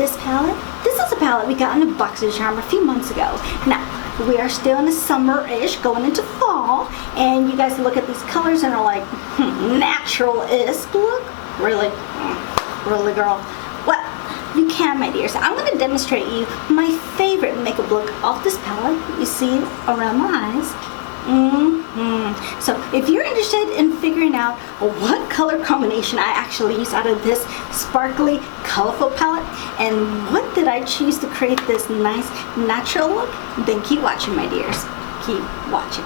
this palette. This is a palette we got in a boxycharm a few months ago. Now, we are still in the summer-ish, going into fall, and you guys look at these colors and are like, natural-ish look? Really? Really, girl? Well, you can, my dears. I'm going to demonstrate you my favorite makeup look off this palette. You see around my eyes. So if you're interested in figuring out what color combination I actually use out of this sparkly, colorful palette, and what did I choose to create this nice natural look, then keep watching, my dears. Keep watching.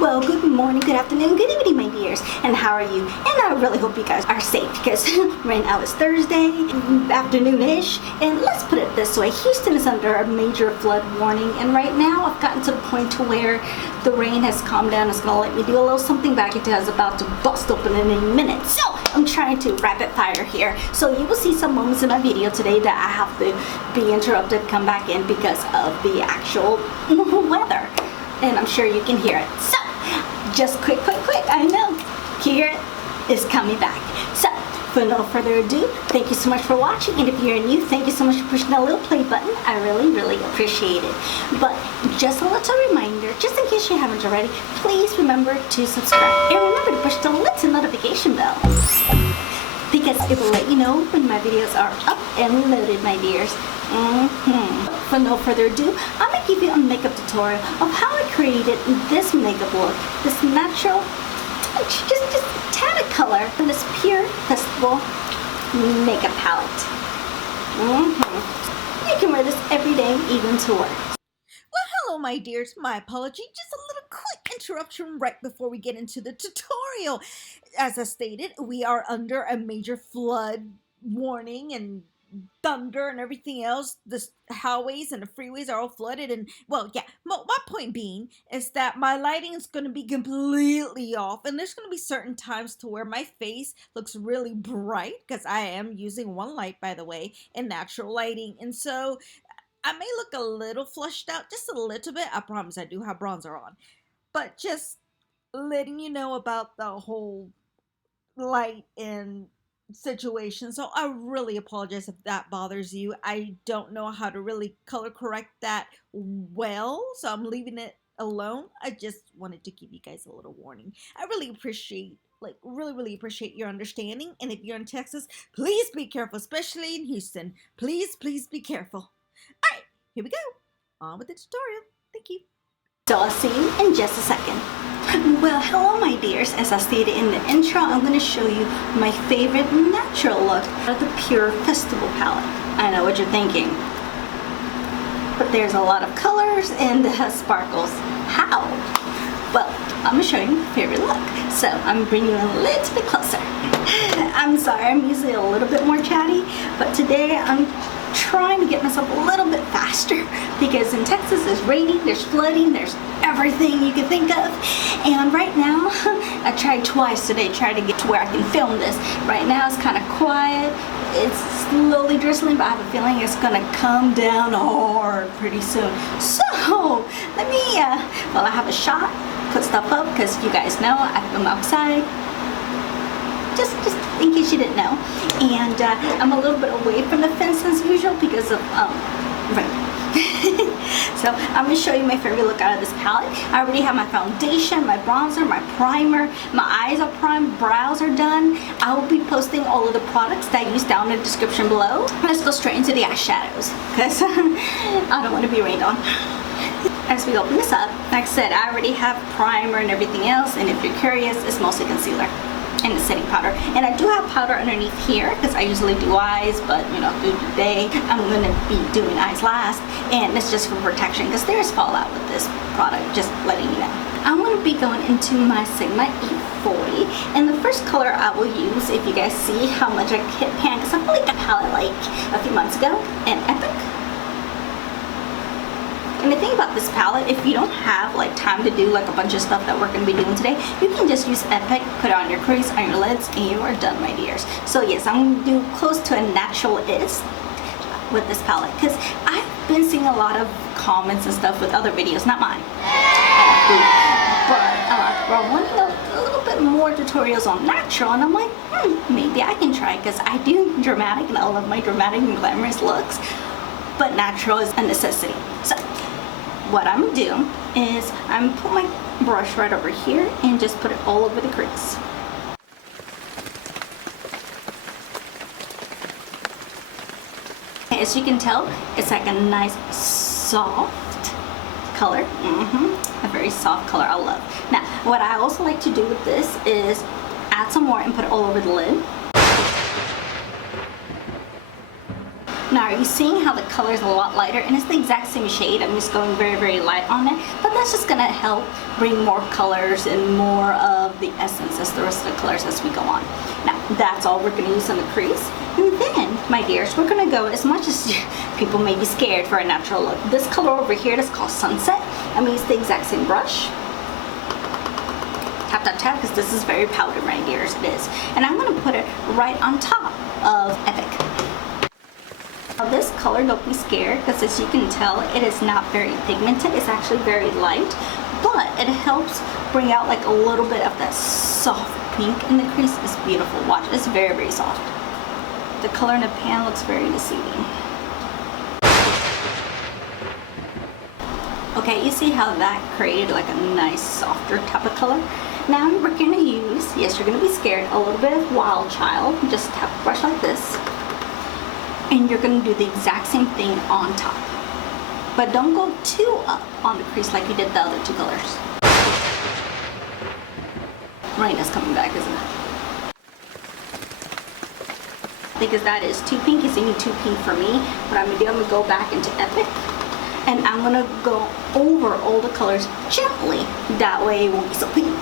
Well, good morning, good afternoon, good evening, my dears, and how are you? And I really hope you guys are safe, because right now it's Thursday, afternoon-ish, and let's put it this way, Houston is under a major flood warning, and right now I've gotten to the point to where the rain has calmed down. It's going to let me do a little something back into is about to bust open in a minute, so I'm trying to rapid fire here, so you will see some moments in my video today that I have to be interrupted, come back in because of the actual weather, and I'm sure you can hear it. So just quick, I know, Kira is coming back. So, for no further ado, thank you so much for watching, and if you're new, thank you so much for pushing that little play button. I really appreciate it. But just a little reminder, just in case you haven't already, please remember to subscribe, and remember to push the little notification bell, because it will let you know when my videos are up and loaded, my dears. For no further ado, I'm going to give you a makeup tutorial of how I created this makeup look, this natural touch, just a tad of color from this PUR Festival makeup palette. You can wear this every day, even to work. Well, hello, my dears. My apology. Just a little quick interruption right before we get into the tutorial. As I stated, we are under a major flood warning and thunder and everything else. The highways and the freeways are all flooded, and well, yeah, my point being is that my lighting is going to be completely off, and there's going to be certain times to where my face looks really bright, because I am using one light, by the way, and natural lighting, and so I may look a little flushed out, just a little bit. I promise I do have bronzer on, but just letting you know about the whole light and situation. So I really apologize if that bothers you. I don't know how to really color correct that well, so I'm leaving it alone. I just wanted to give you guys a little warning. I really appreciate, really appreciate your understanding, and if you're in Texas, please be careful, especially in Houston. Please be careful. Alright, here we go. On with the tutorial. Thank you. So I'll see you in just a second. Well, hello, my dears. As I stated in the intro, I'm going to show you my favorite natural look of the PUR Festival palette. I know what you're thinking, but there's a lot of colors and sparkles. How? Well, I'm going to show you my favorite look. So I'm bringing you a little bit closer. I'm sorry, I'm usually a little bit more chatty, but today I'm trying to get myself a little bit faster, because in Texas it's raining, there's flooding, there's everything you can think of, and right now I tried twice today, tried to get to where I can film this. Right now it's kind of quiet, it's slowly drizzling, but I have a feeling it's gonna come down hard pretty soon. So let me well, I have a shot, put stuff up, because you guys know I film outside, just in case you didn't know, and I'm a little bit away from the fence as usual because of rain. So I'm going to show you my favorite look out of this palette. I already have my foundation, my bronzer, my primer, my eyes are primed, brows are done. I will be posting all of the products that I use down in the description below. Let's go straight into the eyeshadows, because I don't want to be rained on. As we open this up, like I said, I already have primer and everything else, and if you're curious, it's mostly concealer and the setting powder, and I do have powder underneath here because I usually do eyes, but you know, through the day I'm going to be doing eyes last, and it's just for protection because there's fallout with this product, just letting you know. I'm going to be going into my Sigma E40, and the first color I will use, if you guys see how much I hit pan, because I really got a palette like a few months ago, and Epic. And the thing about this palette, if you don't have like time to do like a bunch of stuff that we're going to be doing today, you can just use Epic, put it on your crease, on your lids, and you are done, my dears. So yes, I'm going to do close to a natural-ish with this palette, because I've been seeing a lot of comments and stuff with other videos, not mine, but a lot of were wanting a little bit more tutorials on natural, and I'm like, maybe I can try, because I do dramatic and I love my dramatic and glamorous looks, but natural is a necessity. So what I'm gonna do is I'm gonna put my brush right over here and just put it all over the crease. As you can tell, it's like a nice soft color. A very soft color I love. Now, what I also like to do with this is add some more and put it all over the lid. Now, are you seeing how the color is a lot lighter? And it's the exact same shade. I'm just going very, very light on it. But that's just gonna help bring more colors and more of the essence as the rest of the colors as we go on. Now, that's all we're gonna use on the crease. And then, my dears, we're gonna go, as much as people may be scared for a natural look, this color over here that's called Sunset, I mean, it's the exact same brush. Tap, tap, tap, because this is very powdered, my dears, it is. And I'm gonna put it right on top of Epic. Now this color, don't be scared, because as you can tell, it is not very pigmented. It's actually very light, but it helps bring out like a little bit of that soft pink in the crease. It's beautiful. Watch, it's very, very soft. The color in the pan looks very deceiving. Okay, you see how that created like a nice softer type of color? Now we're going to use, yes, you're going to be scared, a little bit of Wild Child. Just tap the brush like this. And you're going to do the exact same thing on top. But don't go too up on the crease like you did the other two colors. Rain is coming back, isn't it? Because that is too pink. It's even too pink for me. What I'm going to do, I'm going to go back into Epic. And I'm going to go over all the colors gently. That way it won't be so pink.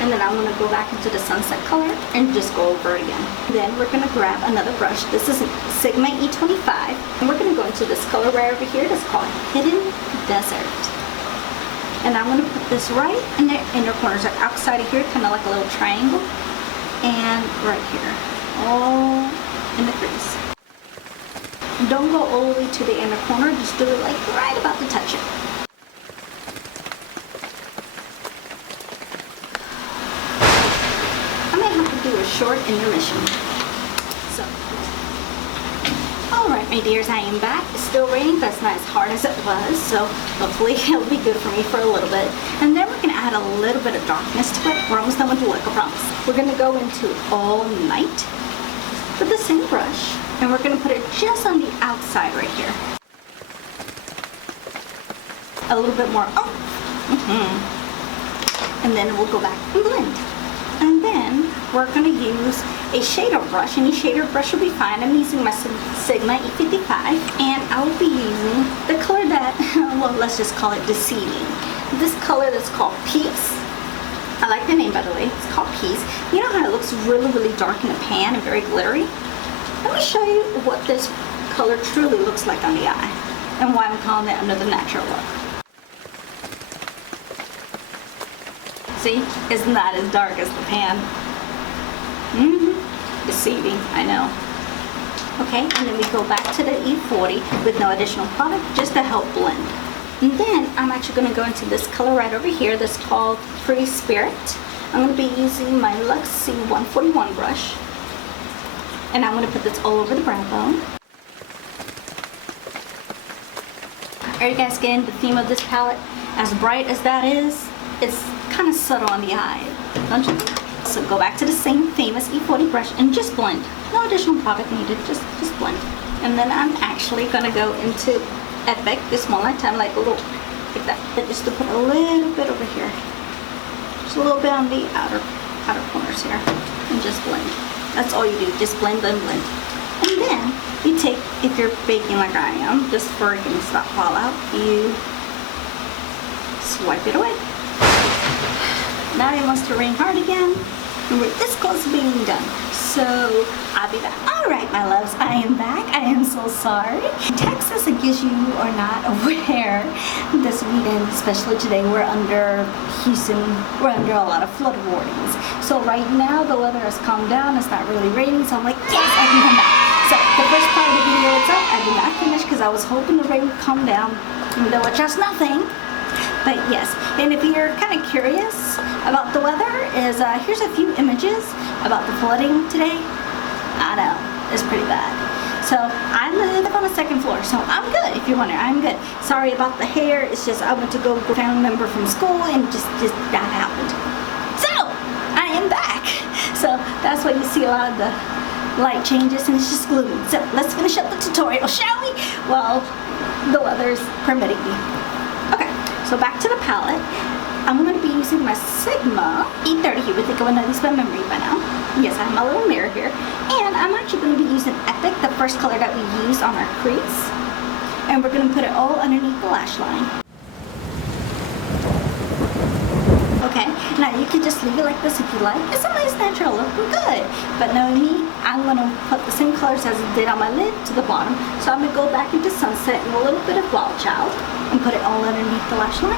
And then I'm going to go back into the Sunset color and just go over it again. Then we're going to grab another brush. This is Sigma E25. And we're going to go into this color right over here that's called Hidden Desert. And I'm going to put this right in the inner corners, like outside of here, kind of like a little triangle. And right here, all in the crease. Don't go all the way to the inner corner, just do it like right about to touch it. I may have to do a short intermission. So, alright my dears, I am back. It's still raining, but it's not as hard as it was, so hopefully it'll be good for me for a little bit. And then we're going to add a little bit of darkness to it. We're almost done with the look, I promise. We're going to go into All Night with the same brush, and we're going to put it just on the outside right here. A little bit more, and then we'll go back and blend. And then we're going to use a shader brush. Any shader brush will be fine. I'm using my Sigma E55, and I will be using the color that, well, let's just call it Deceiving. This color that's called Peace. I like the name, by the way. It's called Peace. You know how it looks really, really dark in the pan and very glittery? Let me show you what this color truly looks like on the eye, and why I'm calling it under the natural look. See, it's not as dark as the pan. Deceiving, I know. Okay, and then we go back to the E40 with no additional product, just to help blend. And then I'm actually going to go into this color right over here that's called Free Spirit. I'm going to be using my Luxe C141 brush. And I'm going to put this all over the brow bone. Are you guys getting the theme of this palette? As bright as that is, it's kind of subtle on the eye, don't you think? So go back to the same famous E40 brush and just blend. No additional product needed, just blend. And then I'm actually gonna go into Epic this one last time, like a little, like that. Just to put a little bit over here. Just a little bit on the outer corners here. And just blend. That's all you do, just blend, blend, blend. And then you take, if you're baking like I am, just for it to stop fallout, you swipe it away. Now it wants to rain hard again, and we're this close to being done. So I'll be back. Alright my loves, I am back. I am so sorry. Texas, in case you are not aware, this weekend, especially today, we're under Houston, we're under a lot of flood warnings. So right now the weather has calmed down, it's not really raining, so I'm like, yes, I can come back. So The first part of the video itself, I did not finish because I was hoping the rain would calm down, and there was just nothing. But yes, and if you're kind of curious about the weather, here's a few images about the flooding today. I know, it's pretty bad. So I live on the second floor, so I'm good. If you're wondering, I'm good. Sorry about the hair. It's just I went to go with a family member from school, and just that happened. So I am back. So that's why you see a lot of the light changes, and it's just gloomy. So let's finish up the tutorial, shall we? Well, the weather's permitting me. Okay, so back to the palette. I'm going to be using my Sigma E30 here. We think I would know these by memory by now. Yes, I have my little mirror here. And I'm actually going to be using Epic, the first color that we use on our crease. And we're going to put it all underneath the lash line. Okay, now you can just leave it like this if you like. It's a nice natural look, we're good. But knowing me, I'm going to put the same colors as it did on my lid to the bottom. So I'm going to go back into Sunset and a little bit of Wild Child and put it all underneath the lash line.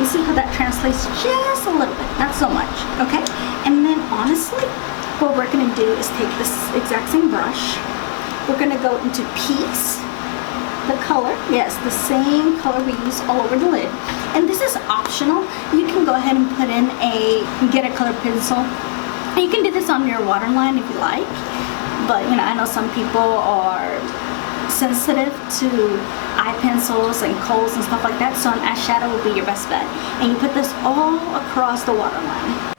You see how that translates just a little bit, not so much, okay? And then honestly, what we're gonna do is take this exact same brush. We're gonna go into Peace, the color, yes, the same color we use all over the lid. And this is optional. You can go ahead and put in get a color pencil. And you can do this on your waterline if you like. But you know, I know some people are sensitive to eye pencils and kohls and stuff like that, so an eyeshadow will be your best bet. And you put this all across the waterline.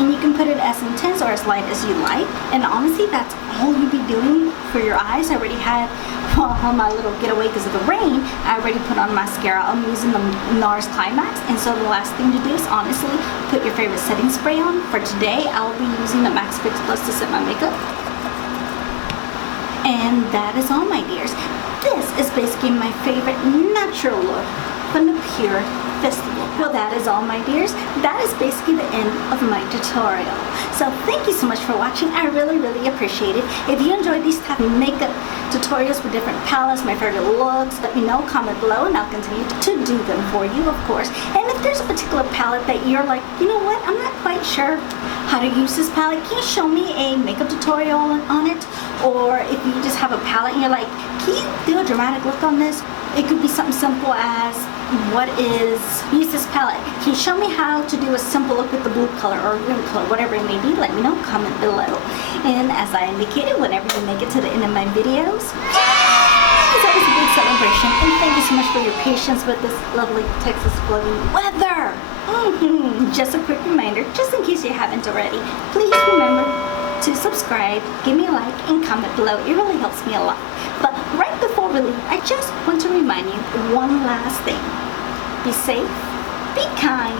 And you can put it as intense or as light as you like. And honestly, that's all you'll be doing for your eyes. I already had, on my little getaway because of the rain, I already put on mascara. I'm using the Nars Climax. And so the last thing to do is honestly put your favorite setting spray on. For today, I'll be using the Max Fix Plus to set my makeup. And that is all, my dears. This is basically my favorite natural look from the PUR Festival. Well, that is all, my dears. That is basically the end of my tutorial. So thank you so much for watching. I really, really appreciate it. If you enjoyed these type of makeup tutorials with different palettes, my favorite looks, let me know, comment below, and I'll continue to do them for you, of course. And if there's a particular palette that you're like, you know what, I'm not quite sure how to use this palette, can you show me a makeup tutorial on it? Or if you just have a palette and you're like, can you do a dramatic look on this? It could be something simple as, use this palette. Can you show me how to do a simple look with the blue color or green color, whatever it may be? Let me know, comment below. And as I indicated, whenever you make it to the end of my videos, it's always a big celebration. And thank you so much for your patience with this lovely Texas flooding weather. Just a quick reminder, just in case you haven't already, please remember to subscribe, give me a like, and comment below. It really helps me a lot. But right before we leave, I just want to remind you one last thing. Be safe, be kind,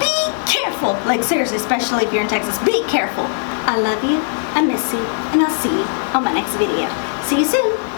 be careful. Like seriously, especially if you're in Texas, be careful. I love you, I miss you, and I'll see you on my next video. See you soon.